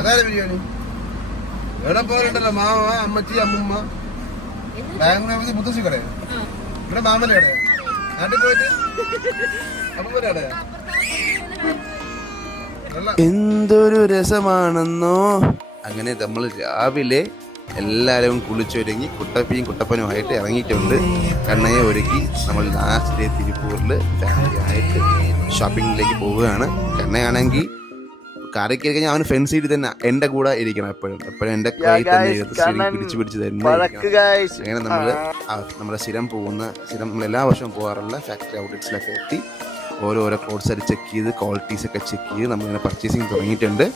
അതാണ് ബിരിയാണി. എവിടെ പോലുണ്ടല്ലോ മാമ, അമ്മച്ചി, അമ്മൂമ്മ. ബാംഗ്ലൂർ മുത്തശ്ശി കട, ഇവിടെ മാമന്റെ കട. നാട്ടിൽ പോയിട്ട് അമ്മൂമ്മന്റെ കട. എന്തൊരു രസമാണെന്നോ. അങ്ങനെ നമ്മൾ രാവിലെ എല്ലാവരും കുളിച്ചൊരുങ്ങി കുട്ടപ്പിയും കുട്ടപ്പനുമായിട്ട് ഇറങ്ങിയിട്ടുണ്ട്. കണ്ണയെ ഒരുക്കി നമ്മൾ ലാസ്റ്റ് ഡേ തിരുപ്പൂരിൽ ഫാമിലിയായിട്ട് ഷോപ്പിങ്ങിലേക്ക് പോവുകയാണ്. കണ്ണയാണെങ്കിൽ കാറിൽ കയറി കഴിഞ്ഞാൽ അവന് ഫ്രണ്ട് സീറ്റിൽ തന്നെ എൻ്റെ കൂടെ ഇരിക്കണം. എപ്പോഴും എൻ്റെ കൈ തന്നെ പിടിച്ച് തന്നെ. അങ്ങനെ നമ്മുടെ സ്ഥിരം നമ്മൾ എല്ലാ വർഷവും പോകാറുള്ള ഫാക്ടറി ഔട്ട്ലെറ്റ്സിലൊക്കെ എത്തി ഓരോരോ ക്ലോത്ത്സ് ഒക്കെ ചെക്ക് ചെയ്ത് ക്വാളിറ്റീസ് ഒക്കെ ചെക്ക് ചെയ്ത് നമ്മളിങ്ങനെ പർച്ചേസിങ് തുടങ്ങിയിട്ടുണ്ട്.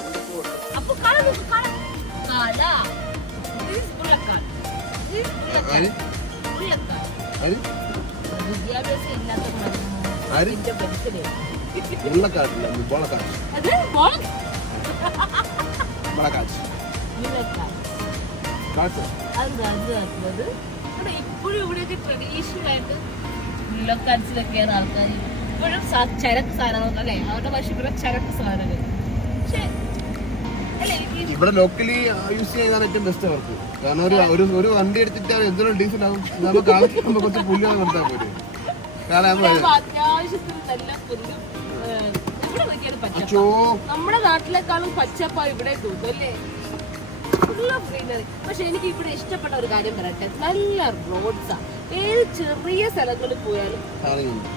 ഇപ്പോഴും ഇവിടെയൊക്കെ ട്രഡീഷണൽ ആയിട്ട് മുല്ലക്കാഴ്ചയിലൊക്കെയാണ് ആൾക്കാർ ഇപ്പോഴും ചരക്ക് സാധനങ്ങൾ അല്ലേ, അവരുടെ ഭാഷ ചരക്ക് സാധനങ്ങൾ. പക്ഷെ ഇവിടെ ലോക്കലി യൂസ് ചെയ്യാൻ ഏറ്റവും ബെസ്റ്റ് അവർക്ക്. കാരണം ഒരു വണ്ടി എടുത്തിട്ട് എന്തെങ്കിലും ഡീസൽ ആകും. നമുക്ക് ആവശ്യം കുറച്ച് പുല്ല് നടത്താൻ പോലും. അത്യാവശ്യത്തിന് നല്ല പുല്ലും ഇവിടെ നോക്കിയാണ് പച്ചപ്പ്. നമ്മുടെ നാട്ടിലേക്കാളും പച്ചപ്പ ഇവിടെ തോന്നും അല്ലേ, ഫുൾ ഓഫ് ഗ്രീനറി. പക്ഷെ എനിക്ക് ഇവിടെ ഇഷ്ടപ്പെട്ട ഒരു കാര്യം പറയട്ടെ, നല്ല റോഡ്സാ. ഏത് ചെറിയ സ്ഥലങ്ങളിൽ പോയാലും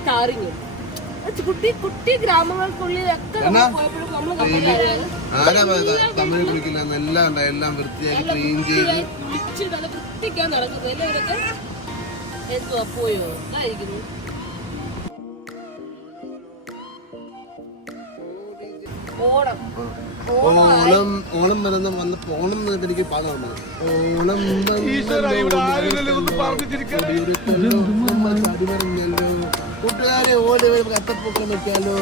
ടാറിങ്. കുട്ടി കുട്ടി ഗ്രാമങ്ങൾക്കുള്ളിലൊക്കെ പോയപ്പോഴും നമ്മൾ കുളിച്ച് നല്ല വൃത്തിക്കാൻ നടക്കുന്നത് എല്ലാവരൊക്കെ എന്തുവാ പോയോ ഇതായിരിക്കുന്നു. ഓണം വന്നപ്പോ ഓണം എനിക്ക് പാകമാണ്. ഓണം കൂട്ടുകാരെ ഓടി കത്തപ്പൂക്കളം വെക്കാലോ.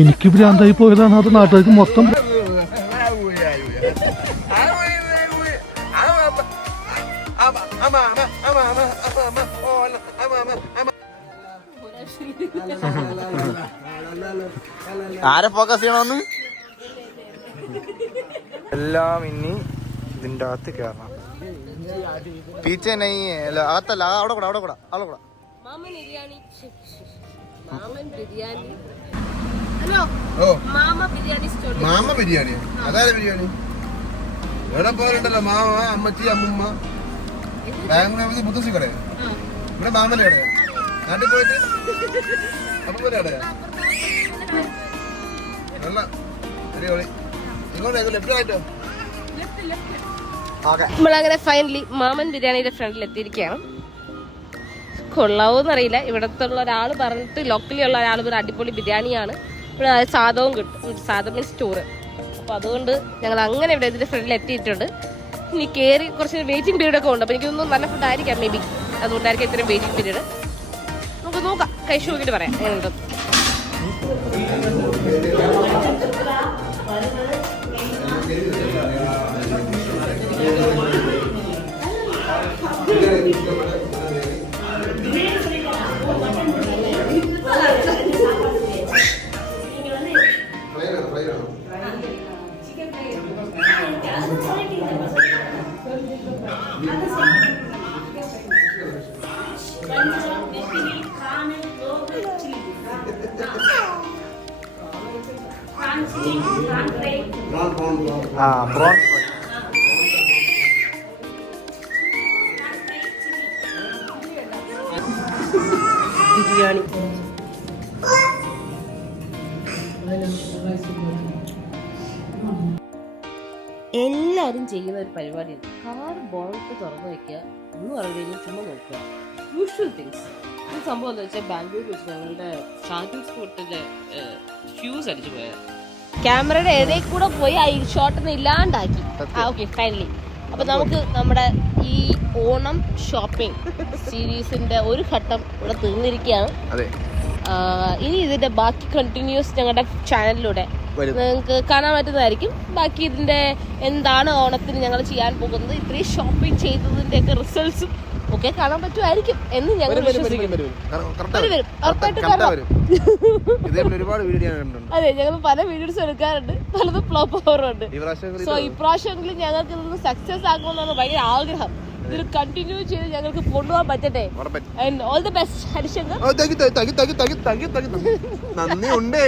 എനിക്ക് ഭ്രാന്തായി പോയതാണ്. അത് നാട്ടുകാർക്ക് മൊത്തം ആരെ ഫോക്കസ് ചെയ്യണമെന്ന് എല്ലാം ഇനി ഇതിന്റെ അകത്ത് കയറണം. പീച്ചെ അകത്തല്ല, അവിടെ കൂടെ മാമൻ ബിരിയാണി. അതാണ് ബിരിയാണി. എവിടെ പോലുണ്ടല്ലോ മാമ, അമ്മച്ചി, അമ്മൂമ്മ. ബാംഗ്ലൂർ മുത്തശ്ശി കട, ഇവിടെ മാമന്റെ കട. നാട്ടിൽ പോയിട്ട് അമ്മൂമ്മന്റെ കട. നല്ല അടിപൊളി. നമ്മളങ്ങനെ ഫൈനലി മാമൻ ബിരിയാണിയുടെ ഫ്രണ്ടിൽ എത്തിയിരിക്കുകയാണ്. കൊള്ളാവോന്നറിയില്ല. ഇവിടത്തെ ഉള്ള ഒരാൾ പറഞ്ഞിട്ട് ലോക്കലി ഉള്ള ഒരാൾ ഒരു അടിപൊളി ബിരിയാണിയാണ്. ഇവിടെ സാധവും കിട്ടും. സാധം മീൻസ് ചോറ്. അപ്പോൾ അതുകൊണ്ട് ഞങ്ങൾ അങ്ങനെ ഇവിടെ ഇതിന്റെ ഫ്രണ്ടിൽ എത്തിയിട്ടുണ്ട്. ഇനി കയറി കുറച്ച് വെയിറ്റിംഗ് പീരീഡ് ഒക്കെ ഉണ്ട്. അപ്പോൾ എനിക്കൊന്നും നല്ല ഫുഡ് ആയിരിക്കാം മേ ബി. അതുകൊണ്ടായിരിക്കും ഇത്രയും വെയിറ്റിംഗ് പീരീഡ്. നമുക്ക് നോക്കാം, കഴിച്ചു നോക്കിയിട്ട് പറയാം എങ്ങനെയുണ്ട്. ബിരിയാണി എല്ലാവരും ചെയ്യുന്ന ഒരു പരിപാടിയാണ്. കാർ ബോണറ്റ് തുറന്നു വെക്കുക എന്ന് പറഞ്ഞു കഴിഞ്ഞാൽ ചുമ്മാ നോക്കുക. Usual things. ഈ സംഭവം എന്താ വെച്ചാൽ ബാംഗ്ലൂർ വെച്ച് ഞങ്ങളുടെ ഷാജു സ്പോട്ടിന്റെ ഷ്യൂസ് അടിച്ചു പോയത്. ക്യാമറയുടെ ഇടയിൽ കൂടെ പോയി ആ ഷോട്ടൊന്നും ഇല്ലാണ്ടാക്കി. Okay finally. അപ്പൊ നമുക്ക് നമ്മുടെ ഈ ഓണം ഷോപ്പിംഗ് സീരീസിന്റെ ഒരു ഘട്ടം ഇവിടെ തീർന്നിരിക്കുകയാണ്. ഇനി ഇതിന്റെ ബാക്കി കണ്ടിന്യൂസ് ഞങ്ങളുടെ ചാനലിലൂടെ നിങ്ങൾക്ക് കാണാൻ പറ്റുന്നതായിരിക്കും. ബാക്കി ഇതിന്റെ എന്താണ് ഓണത്തിന് ഞങ്ങൾ ചെയ്യാൻ പോകുന്നത്, ഇത്രയും ഷോപ്പിംഗ് ചെയ്തതിന്റെ ഒക്കെ റിസൾട്ട്സും ഒക്കെ കാണാൻ പറ്റുമായിരിക്കും എന്ന് ഞങ്ങൾ വിശ്വസിക്കുന്നു. വരും. ഉറപ്പായിട്ടും കാണാം. ഇതേപോലെ ഒരുപാട് വീഡിയോ കണ്ടിട്ടുണ്ട്. അതെ, ഞങ്ങൾ പല വീഡിയോസ് എടുക്കാറുണ്ട്, പലതും ഫ്ലോപ്പ് ആവാറുണ്ട്. ഈ പ്രാവശ്യം സോ ഇപ്രാവശ്യമെങ്കിലും ഞങ്ങൾക്ക് ഇതൊന്ന് സക്സസ് ആക്കണമെന്നാണ് ഭയങ്കര ആഗ്രഹം. ഇതൊരു കണ്ടിന്യൂ ചെയ്ത് ഞങ്ങൾക്ക് കൊണ്ടുപോകാൻ പറ്റട്ടെ. And all the best Harishankar. നന്ദി ഉണ്ട്.